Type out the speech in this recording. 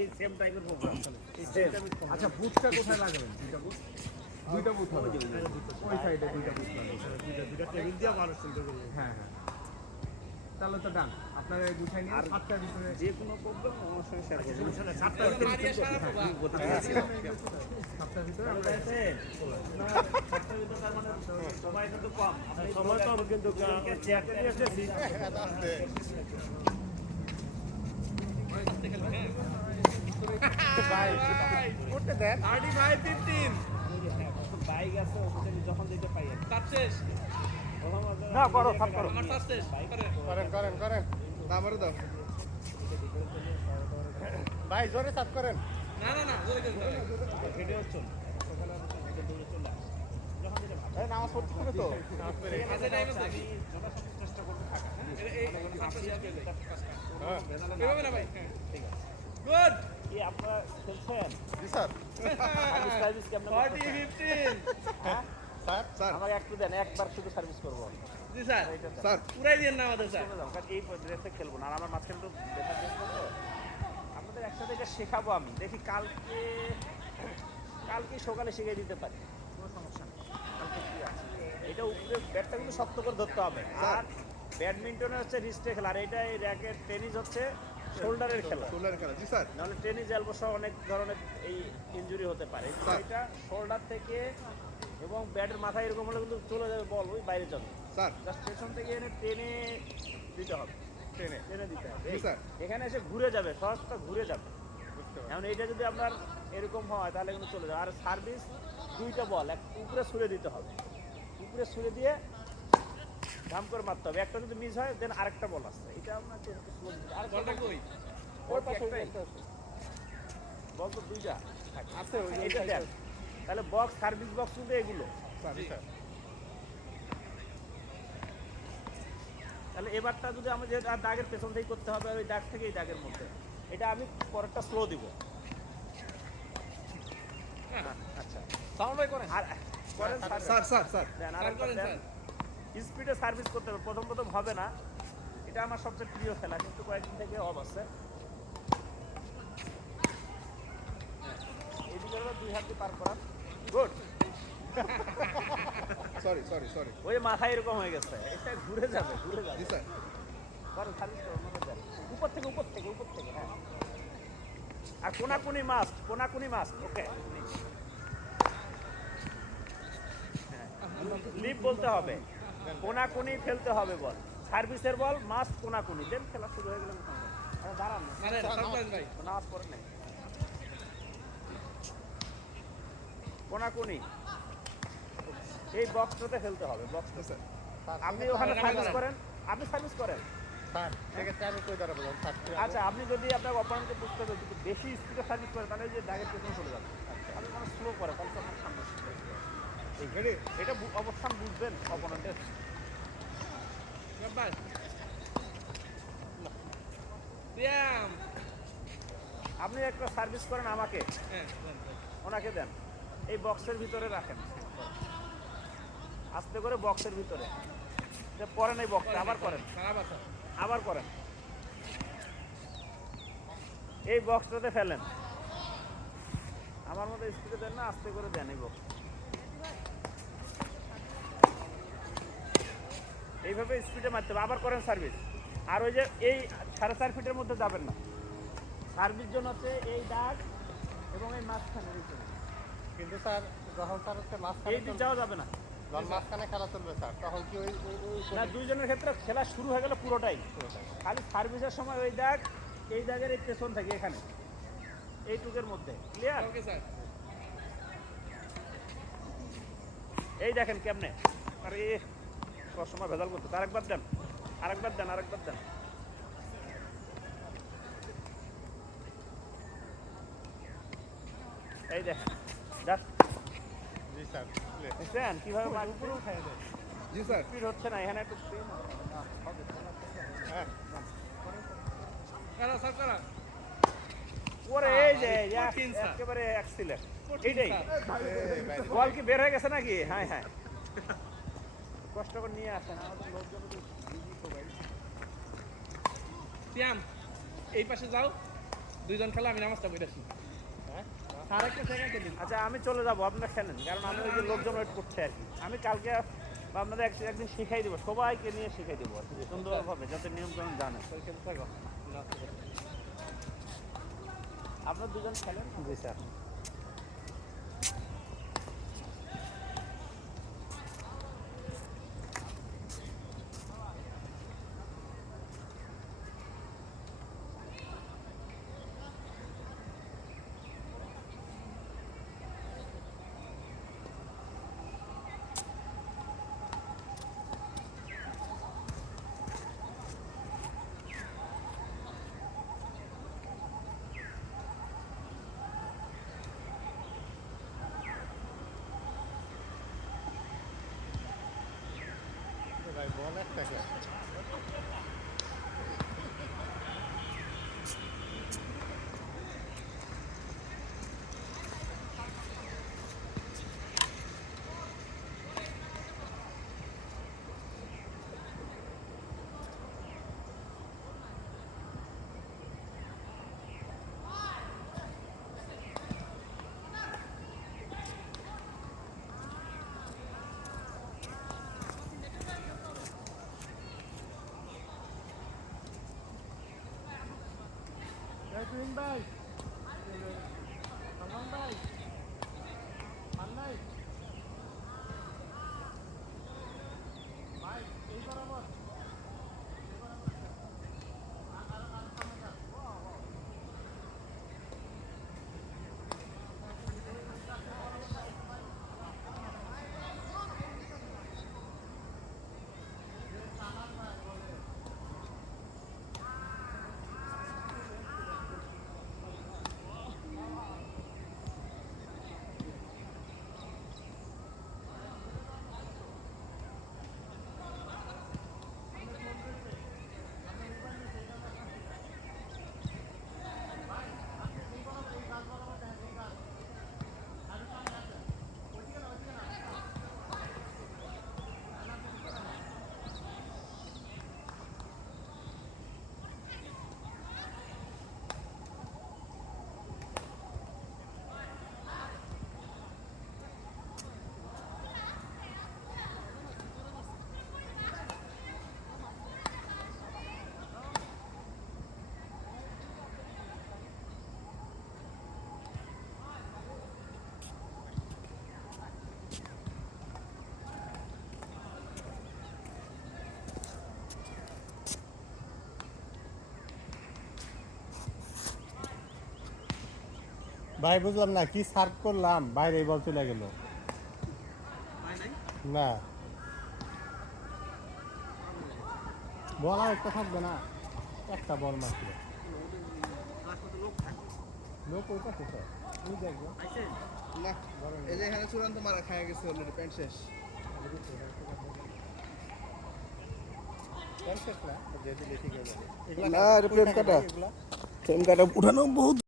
এই সেম টাইপের প্রোগ্রাম আচ্ছা বুথটা কোথায় লাগাবেন? দুইটা বুথ হবে ওই সাইডে দুইটা বুথ লাগাবেন। দুইটা টেবিল দিয়ে মানুষ চিন্তা করবে। হ্যাঁ হ্যাঁ তাহলে তো ডান। আপনারা গুছাই নিয়ে 7টার ভিতরে যে কোনো প্রোগ্রাম আমার সঙ্গে শেয়ার করবেন। 7টার ভিতরে আমরা সময় কিন্তু কম, সময় কম কিন্তু চেয়ারটা নিয়ে এসেছি। করতে দেন। বাইক আছে যখন যেতে পাই না করো সব করো। করেন করেন করেন আমারও দাও ভাই জোরে চাপ করেন। নামাজ পড়তে হবে তো আপনারা খেলছেন? জি স্যার সার্ভিস কেমন? স্যার স্যার আমাকে একটু দেন, একবার শুধু সার্ভিস করবো। স্যার কারণ এই ড্রেসে খেলবো না, আর আমার মাঝখানে তো বেকার ড্রেস করবো। আপনাদের একসাথে এটা শেখাবো আমি, দেখি কালকে সকালে শিখিয়ে দিতে পারি, কোনো সমস্যা নেই। কালকে কি আছে, এটা উপরে ব্যাটটা কিন্তু শক্ত করে ধরতে হবে। আর ব্যাডমিন্টনে হচ্ছে রিস্টে খেলা, আর এটা এই র্যাকেট, টেনিস হচ্ছে শোল্ডারের খেলা। শোল্ডার খেলা জি স্যার নাহলে টেনিস এলবো সহ অনেক ধরনের এই ইনজুরি হতে পারে। এটা শোল্ডার থেকে এবং ব্যাটের মাথায় এরকম হলে কিন্তু চলে যাবে বল, ওই বাইরে যাবে। স্যার জাস্ট পেছন থেকে এনে টেনে দিতে হবে, টেনে দিতে হবে। জি স্যার এখানে এসে ঘুরে যাবে, সহজটা ঘুরে যাবে। এখন এইটা যদি আপনার এরকম হয় তাহলে কিন্তু চলে যাবে। আর সার্ভিস দুইটা বল উপরে ছুঁড়ে দিতে হবে, উপরে ছুঁড়ে দিয়ে ধাম করে মারতে হবে। একটা যদি মিস হয় দেন আরেকটা বল আসছে, এটা আপনার বল তো দুইটা আছে ওই যে এটা দেন। তাহলে বক্স, সার্ভিস বক্স কিন্তু এগুলো। জি স্যার তাহলে এবারটা যদি আমাদের দাগের পেছন থেকে করতে হবে, আর ওই দাগ থেকে এই দাগের মধ্যে, এটা আমি পরেরটা স্লো দিব। আচ্ছা সাউন্ড বাই করেন। আর করেন স্যার স্যার স্যার দেন, আর স্পিডে সার্ভিস করতে হবে। প্রথম হবে না, এটা আমার সবচেয়ে প্রিয় খেলা, কিন্তু কয়েকদিন থেকে অফ আছে। এইদিকে হলো দুই হাত দিয়ে পার করান, গুড। সরি সরি সরি ওই মাথায় এরকম হয়ে গেছে, এটা ঘুরে যাবে জি স্যার করেন সার্ভিস করুন, মনে দেন উপর থেকে হ্যাঁ। আর কোনাকুনি মাস্ট ওকে। লিপ বলতে হবে, কোনাকুনি ফেলতে হবে বল। সার্ভিসের বল মাস্ট কোনাকুনি, দেন খেলা শুরু হয়ে গেল। দাঁড়ান নামাজ পড়েন নাই, কোনাকুনি এই বক্সটাতে ফেলতে হবে, বক্সটা। স্যার আপনি ওখানে সার্ভিস করেন, স্যার সেক্ষেত্রে আমি কই দাঁড়াবো স্যার আচ্ছা আপনি যদি আপনার অপারেন্টকে বুঝতে হবে যদি বেশি স্পিডে সার্ভিস করে তাহলে যে দাগের পেছনে চলে যাবে। আপনি মানে স্লো করে তাহলে তখন সামনে এটা অবস্থান বুঝবেন অপারেন্টের। আপনি একটা সার্ভিস করেন আমাকে, ওনাকে দেন, এই বক্সের ভিতরে রাখেন, আস্তে করে বক্সের ভিতরে পরেন, এই বক্সে আবার করেন, এই বক্সটাতে ফেলেন। আমার মতো স্পিডে দেন না, আস্তে করে দেন এই বক্স। এইভাবে স্পিডে মারতে হবে, আবার করেন সার্ভিস। আর ওই যে এই 4.5 ফিটের মধ্যে যাবেন না, সার্ভিস জন্য হচ্ছে এই দাগ এবং এই মাঝখানে। কিন্তু স্যার যখন স্যার হচ্ছে এই দিক যাওয়া যাবে না, যখন মাঝখানে খেলা চলবে স্যার তখন কি ওই না দুইজনের ক্ষেত্রে খেলা শুরু হয়ে গেল পুরোটাই। খালি সার্ভিসের সময় ওই দাগ, এই দাগের এই পেছন থাকে এখানে এইটুকের মধ্যে, ক্লিয়ার? এই দেখেন কেমনে, আর এই সময় ভেজাল করতে। আরেকবার দেন, এই দেখেন জি স্যার দেখছেন কিভাবে উপরে উঠায় দেয়। জি স্যার স্পিড হচ্ছে না, এখানে একটু হ্যাঁ ওরে এই যে একেবারে অ্যাক্সিলেন্ট। এইটাই বল কি বের হয়ে গেছে নাকি? হ্যাঁ কষ্ট করে নিয়ে আসেন, আমাদের লোকজন এই পাশে যাও, দুইজন খেলা আমি নামাজটা পড়েছি হ্যাঁ আর একটা সেকেন্ডে দিন আচ্ছা আমি চলে যাবো, আপনারা খেলেন, কারণ আমি ওই যে লোকজন ওয়েট করছে আর কি। আমি কালকে বা আপনাদের একদিন শিখাই দেবো, সবাইকে নিয়ে শিখাই দেবো আর কি, সুন্দরভাবে যাতে নিয়মকানুন জানে। খেলতে থাকো আপনারা দুজন খেলেন। জি স্যার ভাই বল একটা খেলা ভাই সালমান ভাই পান্নাই ভাই এই বরাবর ভাই বুঝলাম না কি সার্ভ করলাম বাইরে বল চলে গেল না বল আর একটা থাকবে না একটা বল মাত্র লোক ওইটা কোথায় তুই দেখবো না এই যে এখানে চূড়ান্ত মারা খায় গেছে অলরেডি প্যান্ট শেষ শেষ না যেহেতু ঠিক হয়ে যাবে না রে প্রেম কাটা উঠানো বহুত